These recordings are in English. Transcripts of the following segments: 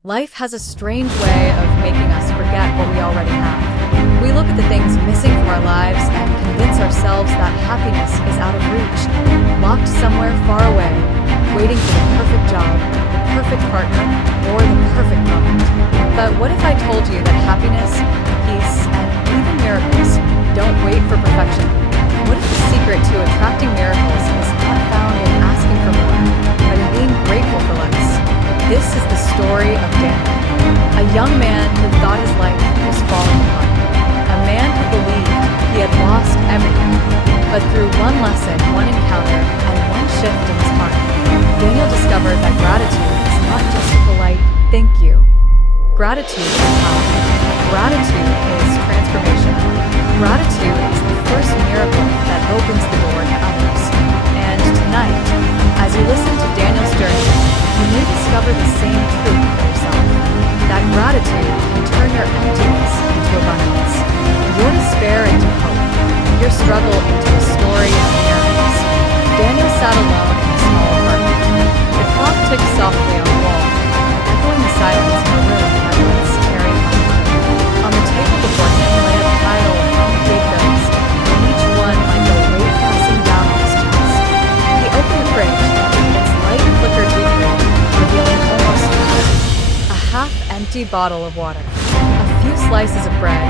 Life has a strange way of making us forget what we already have. We look at the things missing from our lives and convince ourselves that happiness is out of reach, locked somewhere far away, waiting for the perfect job, the perfect partner, or the perfect moment. But what if I told you that happiness, peace, and even miracles don't wait for perfection? What if the secret to attracting miracles is not found in asking for more, but in being grateful for less? This is the story of Daniel, a young man who thought his life was falling apart, a man who believed he had lost everything. But through one lesson, one encounter, and one shift in his heart, Daniel discovered that gratitude is not just a polite thank you. Gratitude is power. Gratitude is transformation. Gratitude is the first miracle that opens the door to others. And tonight, as you listen to Daniel's journey, you may discover the same truth for yourself, that gratitude can turn your emptiness into abundance, your despair into hope, your struggle into a story of miracles. Daniel sat alone in a small apartment. The clock ticked softly on the wall, echoing the silence in a room that once carried life. On the table before him lay a pile of unpaid bills, each one like a weight pressing down on his chest. He opened the fridge, its light flickered weakly, revealing almost nothing. A half-empty bottle of water, a few slices of bread,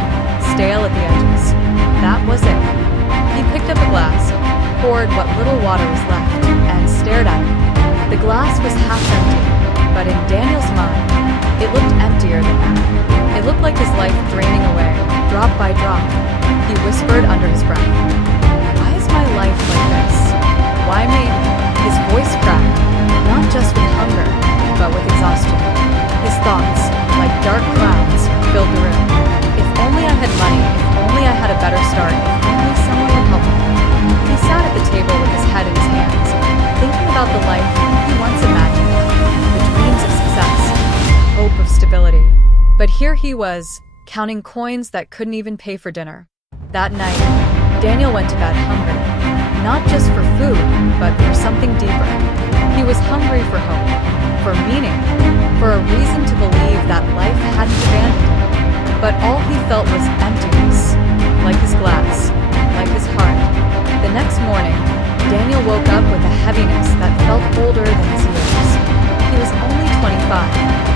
stale at the edges. That was it. He picked up a glass, poured what little water was left, and stared at it. The glass was half empty, but in Daniel's mind, it looked emptier than that. It looked like his life draining away, drop by drop. He whispered under his breath, "Why is my life like this? Why me?" His voice cracked, not just with hunger, but with exhaustion. His thoughts, like dark clouds, filled the room. If only I had money, if only I had a better start, if only someone would help me. He sat at the table with his head in his hands, thinking about the life he once imagined, the dreams of success, the hope of stability. But here he was, counting coins that couldn't even pay for dinner. That night, Daniel went to bed hungry, not just for food, but for something deeper. He was hungry for hope, for meaning, for a reason to believe that life hadn't abandoned him. But all he felt was emptiness, like his glass, like his heart. The next morning, Daniel woke up with a heaviness that felt older than his years. He was only 25,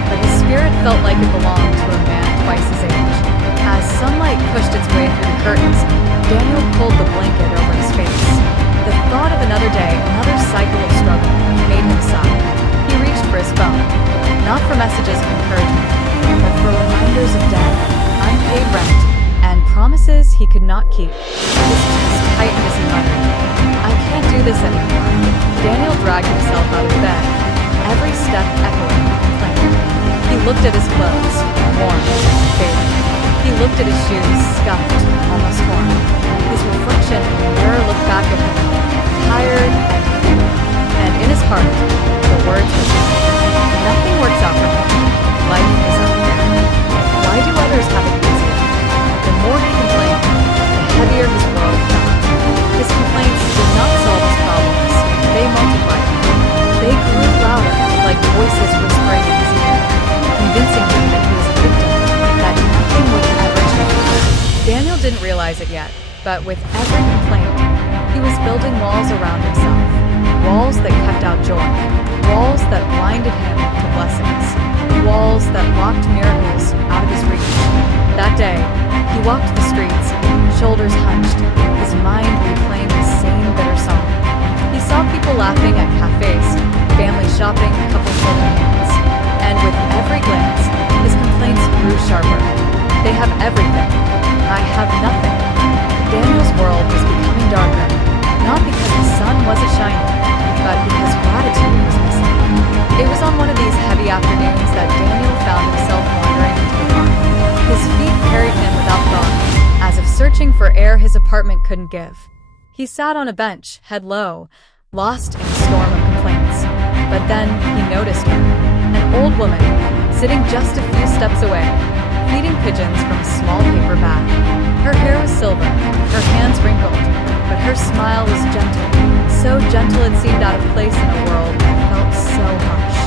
but his spirit felt like it belonged to a man twice his age. As sunlight pushed its way through the curtains, Daniel pulled the blanket over his face. The thought of another day, another cycle of struggle, made him sigh. He reached for his phone, not for messages of encouragement, but for reminders of debt, unpaid rent, and promises he could not keep. His chest tightened as he muttered, "I can't do this anymore." Daniel dragged himself out of bed, every step echoing with complaint. He looked at his clothes, worn, faded. He looked at his shoes, scuffed, almost torn. His reflection in the mirror looked back at him, tired and defeated. And in his heart, the words repeated, "Nothing works out for him. Life is unfair. Why do others have it easier?" The more he complained, the heavier his world felt. His complaints did not solve his problems. They multiplied them. They grew louder, like voices whispering in his ear, convincing him that he was a victim, that nothing would ever change. Daniel didn't realize it yet, but with every complaint, he was building walls around himself. Walls that kept out joy. Walls that blinded him to blessings. Walls that locked miracles out of his reach. That day, he walked the streets, shoulders hunched, his mind replaying the same bitter song. He saw people laughing at cafes, families shopping, couples holding hands. And with every glance, his complaints grew sharper. "They have everything. I have nothing." Daniel's world was becoming darker, not because the sun wasn't shining, but because gratitude was missing. It was on one of these heavy afternoons that Daniel found himself wandering into the park. His feet carried him without thought, as if searching for air his apartment couldn't give. He sat on a bench, head low, lost in a storm of complaints. But then he noticed her, an old woman, sitting just a few steps away, feeding pigeons from a small paper bag. Her hair was silver, her hands wrinkled, but her smile was gentle, so gentle it seemed out of place in a world that felt so harsh.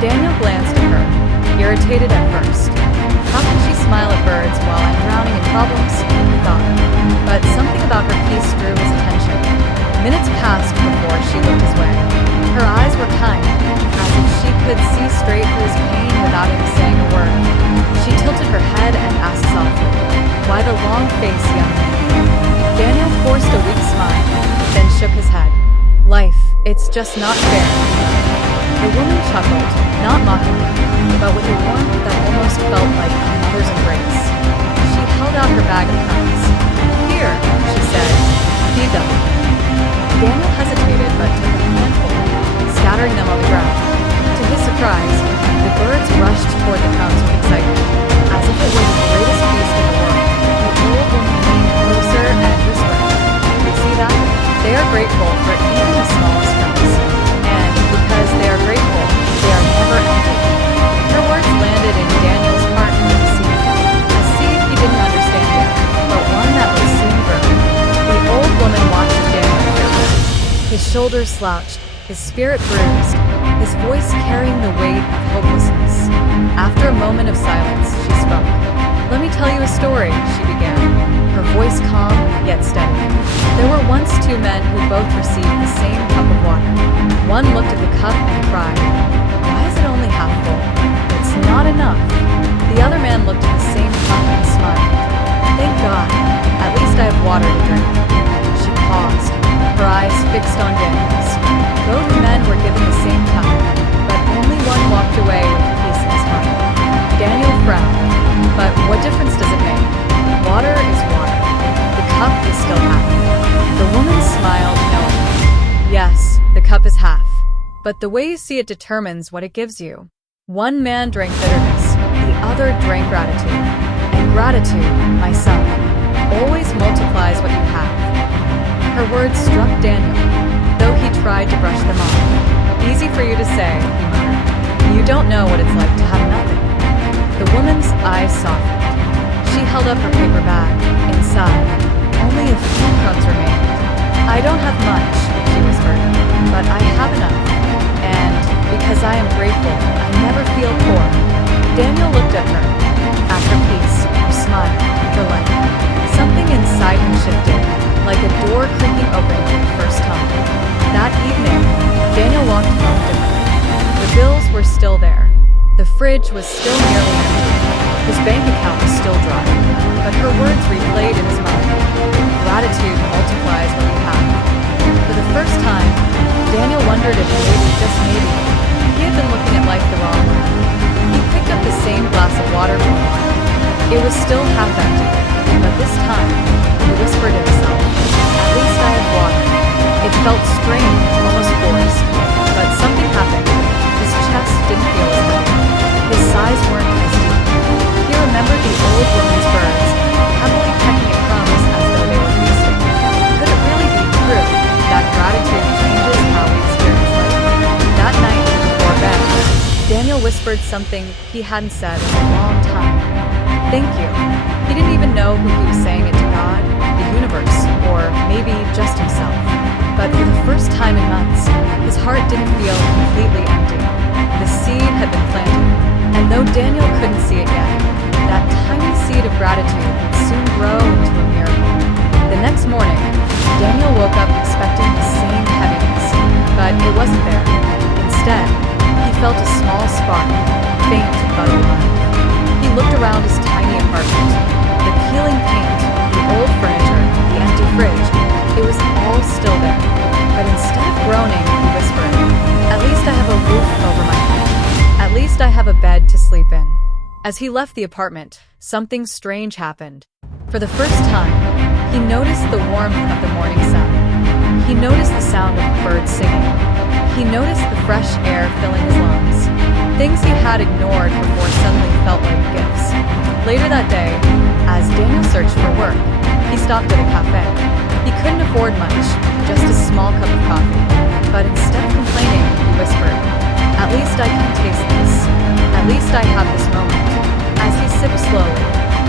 Daniel glanced at her, irritated at first. How can she smile at birds while I'm drowning in problems? He thought. But something about her peace drew his attention. Minutes passed before she looked his way. Her eyes were kind, as if she could see straight through his pain without him saying a word. She tilted her head and asked softly, "Why the long face, young man?" Daniel forced a weak smile, then shook his head. "Life, it's just not fair." The woman chuckled, not mockingly, but with a warmth that almost felt like a mother's embrace. She held out her bag of crumbs. "Here," she said, "feed them." Daniel hesitated but took a handful, scattering them on the ground. To his surprise, the birds rushed toward the crumbs with excitement, as if it were the greatest feast in the world. The old woman leaned closer and whispered, "You see that? They are grateful for even the smallest crumbs. And because they are grateful, they are never empty." Her words landed in Daniel's heart like a seed he didn't understand yet, but one that would soon grow. The old woman watched Daniel carefully. His shoulders slouched, his spirit bruised, his voice carrying the weight of hopelessness. After a moment of silence, she spoke. "Let me tell you a story," she began, her voice calm yet steady. "There were once two men who both received the same cup of water. One looked at the cup and cried, 'Why is it only half full? It's not enough.' The other man looked at the same cup and smiled. 'Thank God, at least I have water to drink.'" She paused, her eyes fixed on Daniel's. Both men were given the same cup, but only one walked away with peace in his heart. Daniel frowned. "But what difference does it make? Water is water. The cup is still half." The woman smiled knowingly. "Yes, the cup is half. But the way you see it determines what it gives you. One man drank bitterness, the other drank gratitude. And gratitude, my son, always multiplies what you have." Her words struck Daniel, though he tried to brush them off. "Easy for you to say," he muttered. "You don't know what it's like to have nothing." The woman's eyes softened. She held up her paper bag. Inside, only a few crumbs remained. "I don't have much," she whispered, "but I have enough. And because I am grateful, I never feel poor." Daniel looked at her, at her peace, her smile, her light. Something inside him shifted, like a door creaking open for the first time. That evening, Daniel walked home differently. The bills were still there. The fridge was still nearly empty. His bank account was still dry. But her words replayed in his mind. Gratitude multiplies what you have. For the first time, Daniel wondered if maybe, just maybe, he had been looking at life the wrong way. He picked up the same glass of water from the wine. It was still half empty, but this time, he whispered to himself, "At least I have water." It felt strange, almost forced, but something happened. His chest didn't feel as heavy. His sighs weren't as deep. He remembered the old woman's birds, happily pecking at crumbs as though they were feasting. Could it really be true that gratitude changes how we experience life? That night, before bed, Daniel whispered something he hadn't said in a long time. "Thank you." He didn't even know who he was saying it to, God, the universe, or maybe just himself. But for the first time in months, his heart didn't feel completely empty. The seed had been planted, and though Daniel couldn't see it yet, that tiny seed of gratitude would soon grow into a miracle. The next morning, Daniel woke up expecting the same heaviness, but it wasn't there. Instead, he felt a small spark, faint but alive. He looked around his tiny apartment. The peeling paint, the old furniture, the empty fridge, it was all still there. But instead of groaning, he whispered, "At least I have a roof over my head. At least I have a bed to sleep in." As he left the apartment, something strange happened. For the first time, he noticed the warmth of the morning sun. He noticed the sound of birds singing. He noticed the fresh air filling his lungs. Things he had ignored before suddenly felt like gifts. Later that day, as Daniel searched for work, he stopped at a cafe. He couldn't afford much, just a small cup of coffee. But instead of complaining, he whispered, "At least I can taste this. At least I have this moment." As he sipped slowly,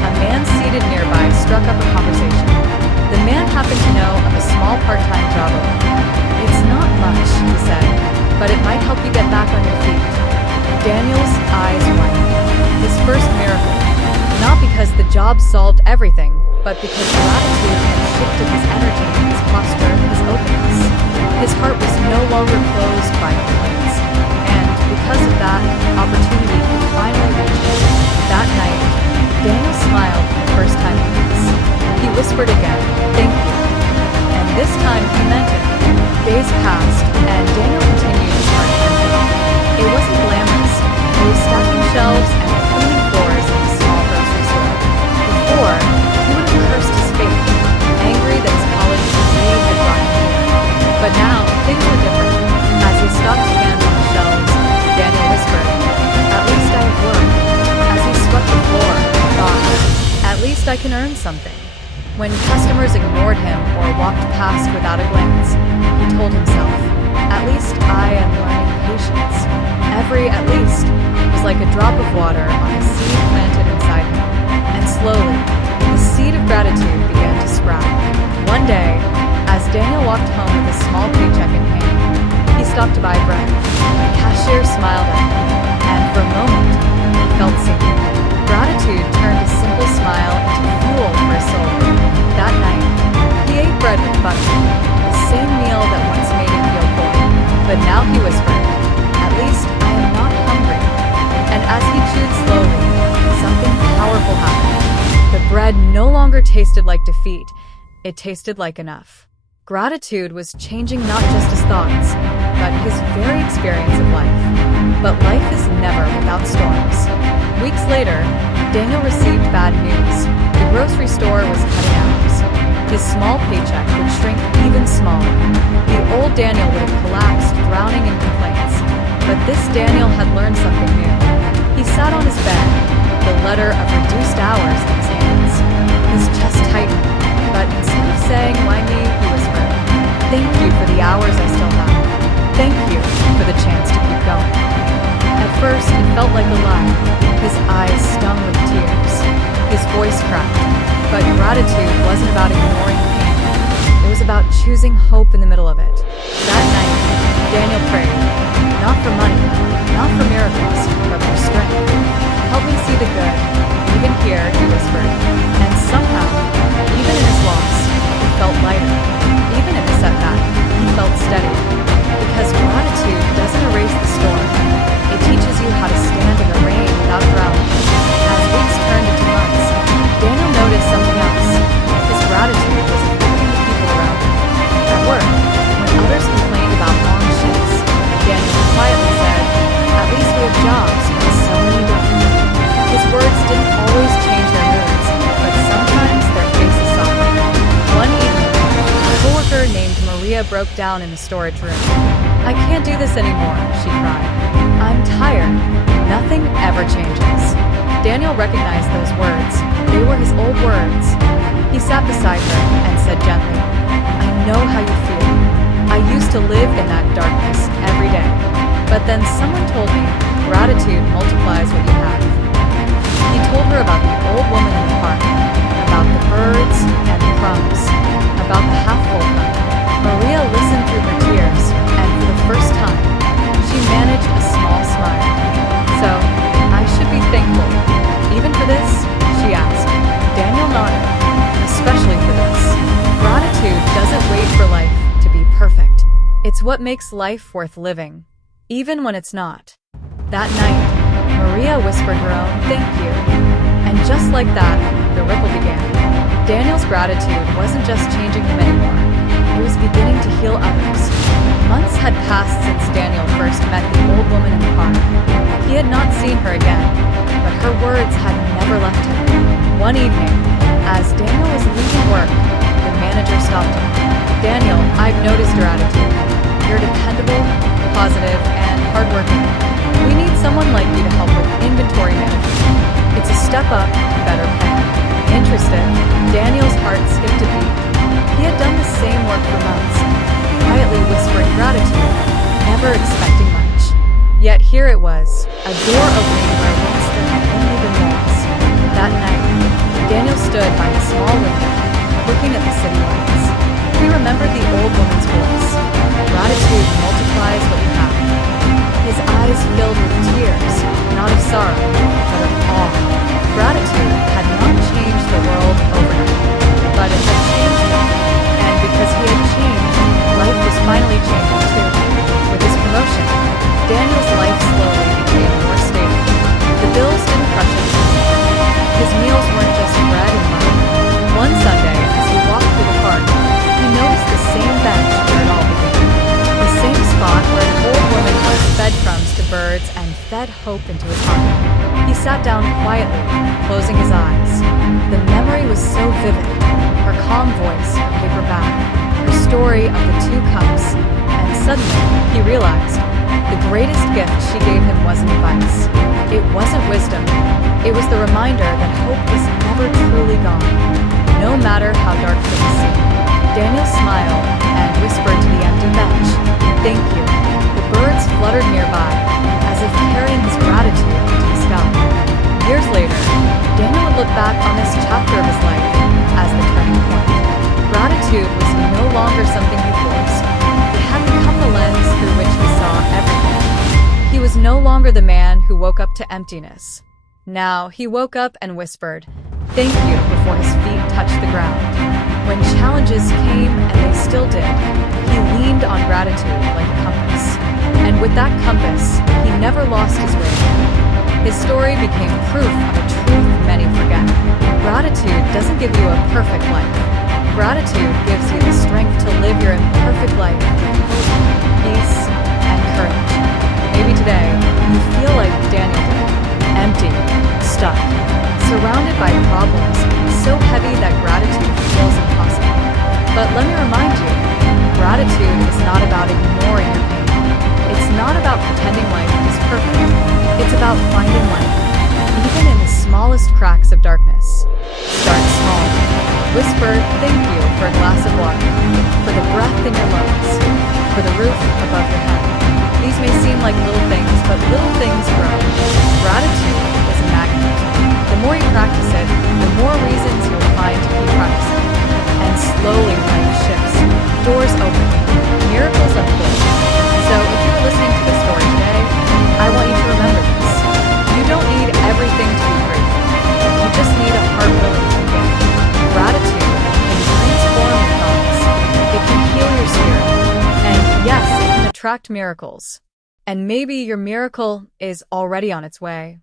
a man seated nearby struck up a conversation. The man happened to know of a small part-time job opening. "It's not much," he said, "but it might help you get back on your feet." Daniel's eyes widened. job solved everything, but because gratitude had shifted his energy, his posture, his openness. His heart was no longer closed by complaints, and because of that, opportunity could finally reach him. That night, Daniel smiled for the first time in weeks. He whispered again, "Thank you." And this time he meant it. Days passed, and Daniel continued his hard work. It wasn't glamorous. He was stocking shelves and cleaning floors in a small grocery store. Before, he would have cursed his fate, angry that his college degree had brought him here. But now, things were different. As he stocked cans on the shelves, Daniel whispered, "At least I have work." As he swept the floor, he thought, "At least I can earn something." When customers ignored him or walked past without a glance, he told himself, "At least I am learning patience." Every "at least" was like a drop of water on a seed planted inside him, and slowly, the seed of gratitude began to sprout. One day, as Daniel walked home with a small paycheck in hand, he stopped to buy bread. The cashier smiled at him, and for a moment, he felt seen. Gratitude turned a simple smile into fuel for his soul. That night, he ate bread with butter, the same meal that once made him feel full. But now he whispered, "At least I am not hungry." And as he chewed slowly, something powerful happened. The bread no longer tasted like defeat, it tasted like enough. Gratitude was changing not just his thoughts, but his very experience of life. But life is never without storms. Weeks later, Daniel received bad news. The grocery store was cutting hours. His small paycheck would shrink even smaller. The old Daniel would have collapsed, drowning in complaints. But this Daniel had learned something new. He sat on his bed, the letter of reduced hours in his hands. His chest tightened, but instead of saying, "Why me?" he whispered, "Thank you for the hours I still have. Thank you for the chance to keep going." At first, it felt like a lie. His eyes stung with tears. His voice cracked. But gratitude wasn't about ignoring pain. It was about choosing hope in the middle of it. That night, Daniel prayed, not for money, not for miracles, but for strength. "Help me see the good, even here," he whispered. And somehow, even in his loss, he felt lighter. Even in a setback, he felt steadier. Because gratitude doesn't erase the storm. It teaches you how to stand in the rain without drowning. As weeks turned into months, Daniel noticed something else. His gratitude was affecting the people around him. At work, when others complained about long shifts, Daniel quietly said, "At least we have jobs, but so many don't." His words didn't always change their moods, but sometimes their faces softened. One evening, a coworker named Maria broke down in the storage room. "I can't do this anymore," she cried. "I'm tired. Nothing ever changes." Daniel recognized those words. They were his old words. He sat beside her and said gently, "I know how you feel. I used to live in that darkness every day. But then someone told me gratitude multiplies what you have." He told her about the old woman in the park, about the birds and the crumbs, about the half-full cup. Maria listened through her tears, and for the first time, she managed a small smile. "So, I should be thankful, even for this?" she asked. Daniel nodded, "Especially for this. Gratitude doesn't wait for life to be perfect. It's what makes life worth living, even when it's not." That night, Maria whispered her own "thank you," and just like that, the ripple began. Daniel's gratitude wasn't just changing him anymore. It was beginning to heal others. Months had passed since Daniel first met the old woman in the park. He had not seen her again, but her words had never left him. One evening, as Daniel was leaving work, the manager stopped him. "Daniel, I've noticed your attitude. You're dependable, positive, and hardworking. We need someone like you to help with inventory management. It's a step up, better pay." Interested, Daniel's heart skipped a beat. He had done the same work for months, quietly whispering gratitude, never expecting much. Yet here it was, a door opening where once there had only been walls. That night, Daniel stood by a small window, looking at the city lights. He remembered the old woman's voice. "Gratitude multiplies what you have." His eyes filled with tears, not of sorrow, but of awe. Gratitude had not changed shed hope into his heart. He sat down quietly, closing his eyes. The memory was so vivid. Her calm voice, her paper bag, her story of the 2 cups, and suddenly he realized the greatest gift she gave him wasn't advice. It wasn't wisdom. It was the reminder that hope was never truly gone, no matter how dark it may seem. Daniel smiled and whispered to the empty bench, "Thank you." The birds fluttered nearby, as if carrying his gratitude into the sky. Years later, Daniel would look back on this chapter of his life as the turning point. Gratitude was no longer something he forced. It had become the lens through which he saw everything. He was no longer the man who woke up to emptiness. Now, he woke up and whispered, "Thank you," before his feet touched the ground. When challenges came, and they still did, he leaned on gratitude like a compass. And with that compass, he never lost his way. His story became proof of a truth many forget. Gratitude doesn't give you a perfect life. Gratitude gives you the strength to live your imperfect life with hope, peace, and courage. Maybe today, you feel like Daniel did, empty, stuck, surrounded by problems so heavy that gratitude feels impossible. But let me remind you, gratitude is not about ignoring your pain. It's not about pretending life is perfect. It's about finding light, even in the smallest cracks of darkness. Start small. Whisper, "Thank you" for a glass of water, for the breath in your lungs, for the roof above your head. These may seem like little things, but little things grow. Gratitude is a magnet. The more you practice it, the more reasons you'll find to keep practicing. And slowly life shifts, doors open, miracles unfold. So if you're listening to this story today, I want you to remember this. You don't need everything to be great. You just need a heart willing to forgive. Gratitude can transform your thoughts. It can heal your spirit. And yes, it can attract miracles. And maybe your miracle is already on its way.